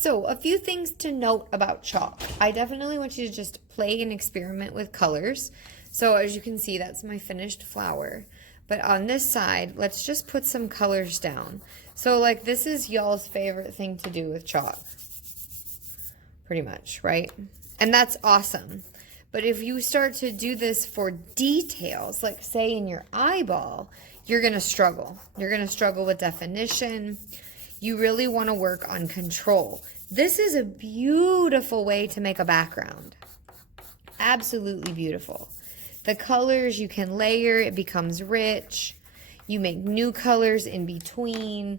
So, a few things to note about chalk. I definitely want you to just play and experiment with colors. So, as you can see, that's my finished flower. But on this side, let's just put some colors down. So, like, this is y'all's favorite thing to do with chalk. Pretty much, right? And that's awesome. But if you start to do this for details, like say in your eyeball, you're going to struggle. You're going to struggle with definition. You really want to work on control. This is a beautiful way to make a background. Absolutely beautiful. The colors you can layer, it becomes rich. You make new colors in between.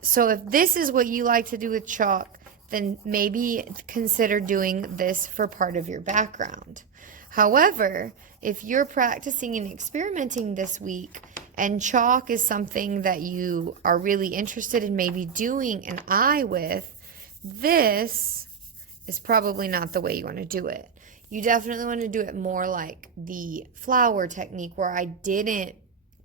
So if this is what you like to do with chalk, then maybe consider doing this for part of your background. However, if you're practicing and experimenting this week and chalk is something that you are really interested in maybe doing an eye with, this is probably not the way you want to do it. You definitely want to do it more like the flower technique where I didn't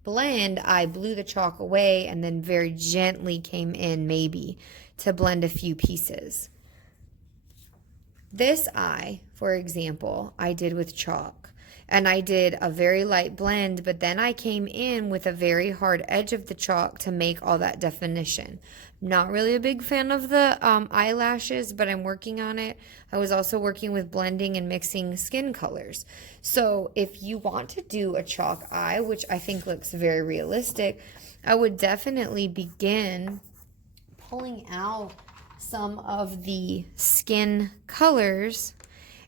blend, I blew the chalk away and then very gently came in maybe to blend a few pieces. This eye, for example, I did with chalk. And I did a very light blend, but then I came in with a very hard edge of the chalk to make all that definition. Not really a big fan of the eyelashes, but I'm working on it. I was also working with blending and mixing skin colors. So if you want to do a chalk eye, which I think looks very realistic, I would definitely begin pulling out some of the skin colors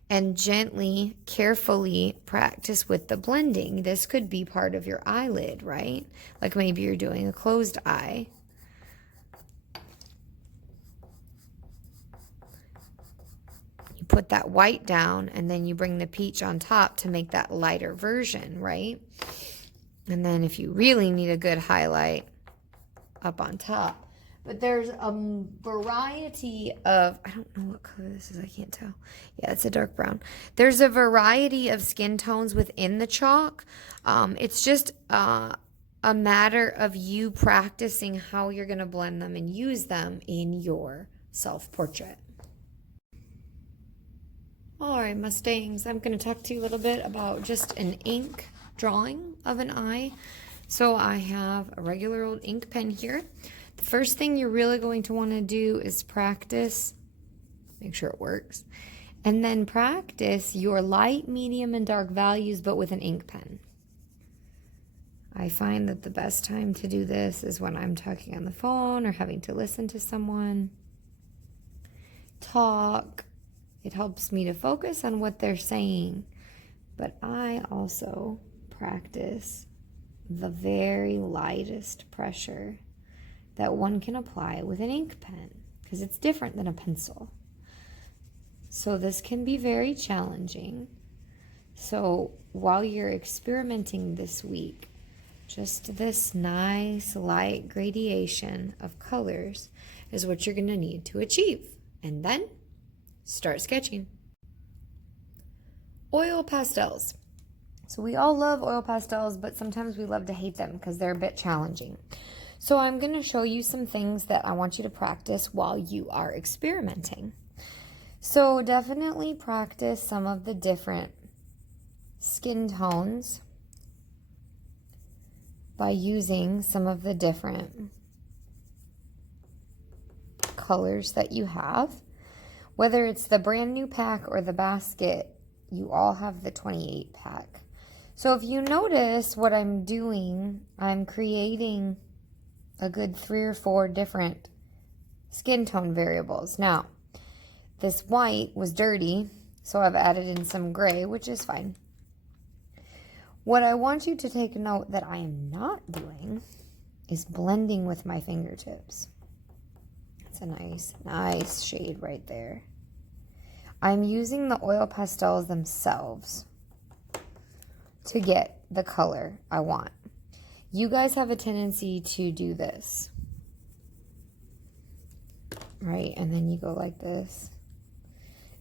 and gently, carefully practice with the blending. This could be part of your eyelid, right? Like maybe you're doing a closed eye. You put that white down and then you bring the peach on top to make that lighter version, right? And then if you really need a good highlight, up on top. But there's a variety of, I don't know what color this is, I can't tell. Yeah, it's a dark brown. There's a variety of skin tones within the chalk. It's just a matter of you practicing how you're going to blend them and use them in your self-portrait. All right, Mustangs, I'm going to talk to you a little bit about just an ink drawing of an eye. So I have a regular old ink pen here. The first thing you're really going to want to do is practice, make sure it works, and then practice your light, medium, and dark values, but with an ink pen. I find that the best time to do this is when I'm talking on the phone or having to listen to someone talk. It helps me to focus on what they're saying, but I also practice the very lightest pressure that one can apply with an ink pen because it's different than a pencil. So this can be very challenging. So while you're experimenting this week, just this nice light gradation of colors is what you're going to need to achieve. And then start sketching. Oil pastels. So we all love oil pastels, but sometimes we love to hate them because they're a bit challenging. So I'm going to show you some things that I want you to practice while you are experimenting. So definitely practice some of the different skin tones by using some of the different colors that you have. Whether it's the brand new pack or the basket, you all have the 28 pack. So if you notice what I'm doing, I'm creating a good 3 or 4 different skin tone variables. Now, this white was dirty, so I've added in some gray, which is fine. What I want you to take note that I am not doing is blending with my fingertips. It's a nice shade right there. I'm using the oil pastels themselves to get the color I want. You guys have a tendency to do this, right? And then you go like this,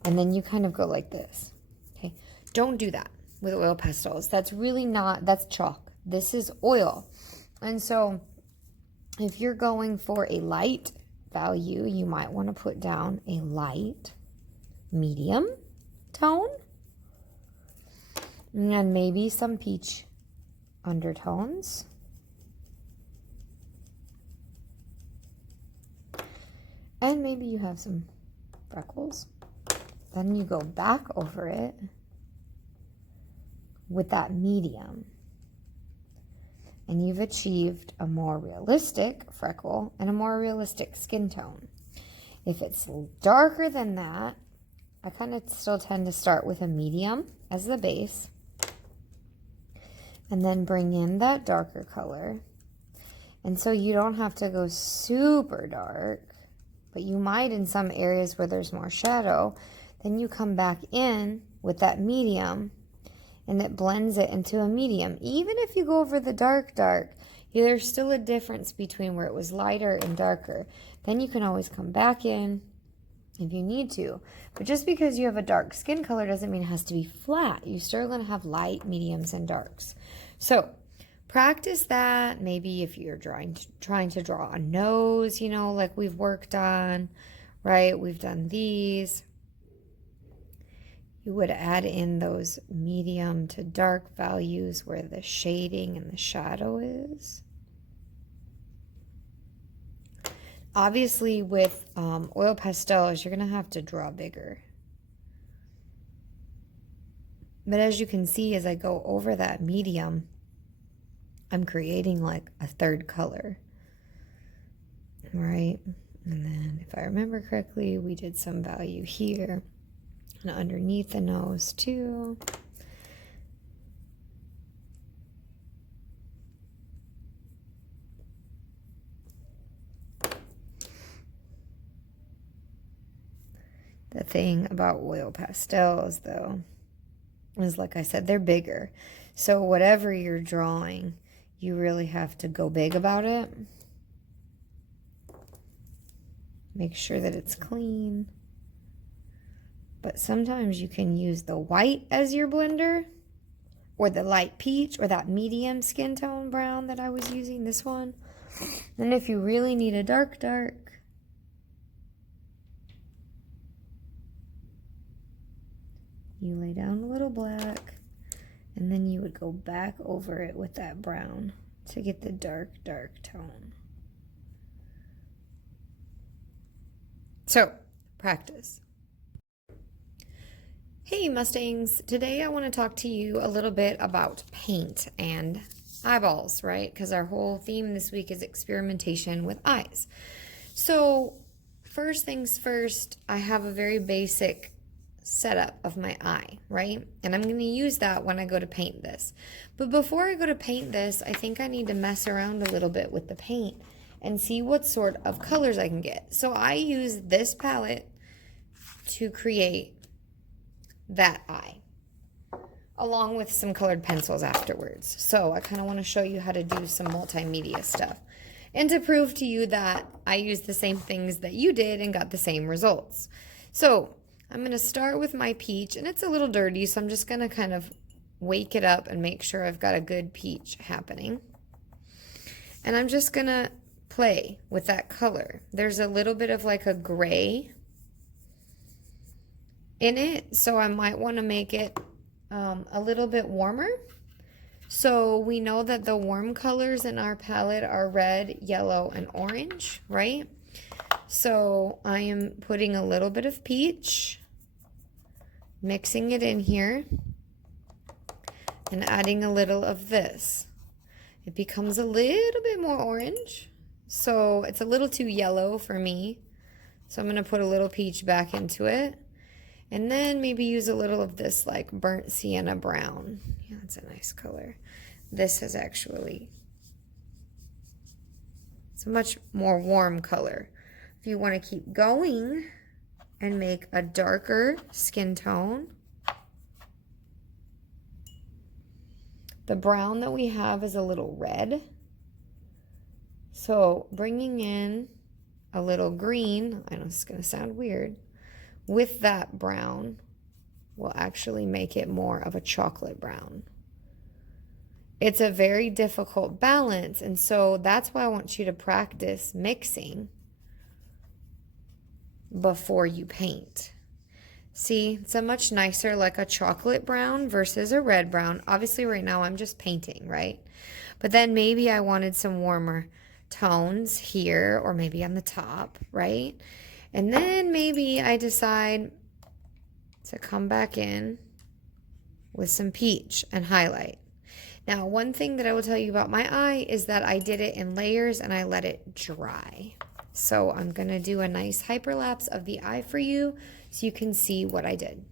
and then you kind of go like this, okay? Don't do that with oil pastels. That's really not, that's chalk. This is oil. And so if you're going for a light value, you might want to put down a light, medium tone, and maybe some peach undertones. And maybe you have some freckles. Then you go back over it with that medium. And you've achieved a more realistic freckle and a more realistic skin tone. If it's darker than that, I kind of still tend to start with a medium as the base. And then bring in that darker color. And so you don't have to go super dark, but you might in some areas where there's more shadow. Then you come back in with that medium and it blends it into a medium. Even if you go over the dark, there's still a difference between where it was lighter and darker. Then you can always come back in if you need to. But just because you have a dark skin color doesn't mean it has to be flat. You're still going to have light, mediums, and darks. So practice that. Maybe if you're trying to draw a nose, you know, like we've worked on, right? We've done these. You would add in those medium to dark values where the shading and the shadow is. Obviously, with oil pastels, you're going to have to draw bigger. But as you can see, as I go over that medium, I'm creating like a third color, right? And then if I remember correctly, we did some value here and underneath the nose too. The thing about oil pastels, though, is like I said, they're bigger. So whatever you're drawing, you really have to go big about it. Make sure that it's clean. But sometimes you can use the white as your blender, or the light peach, or that medium skin tone brown that I was using, this one. And if you really need a dark, you lay down a little black, and then you would go back over it with that brown to get the dark tone. So, practice. Hey Mustangs, today I want to talk to you a little bit about paint and eyeballs, right? Because our whole theme this week is experimentation with eyes. So, first things first, I have a very basic setup of my eye, right? And I'm going to use that when I go to paint this. But before I go to paint this, I think I need to mess around a little bit with the paint and see what sort of colors I can get. So I use this palette to create that eye, along with some colored pencils afterwards. So I kind of want to show you how to do some multimedia stuff and to prove to you that I used the same things that you did and got the same results. So I'm going to start with my peach, and it's a little dirty, so I'm just going to kind of wake it up and make sure I've got a good peach happening. And I'm just going to play with that color. There's a little bit of like a gray in it, so I might want to make it a little bit warmer. So we know that the warm colors in our palette are red, yellow, and orange, right? So I am putting a little bit of peach, mixing it in here, and adding a little of this. It becomes a little bit more orange, so it's a little too yellow for me. So I'm going to put a little peach back into it, and then maybe use a little of this like burnt sienna brown. Yeah, it's a nice color. This is actually, it's a much more warm color. If you want to keep going and make a darker skin tone, the brown that we have is a little red. So bringing in a little green, I know this is going to sound weird, with that brown will actually make it more of a chocolate brown. It's a very difficult balance, and so that's why I want you to practice mixing before you paint. See, it's a much nicer, like a chocolate brown versus a red brown. Obviously right now I'm just painting, right? But then maybe I wanted some warmer tones here, or maybe on the top, right? And then maybe I decide to come back in with some peach and highlight. Now, one thing that I will tell you about my eye is that I did it in layers and I let it dry. So I'm going to do a nice hyperlapse of the eye for you so you can see what I did.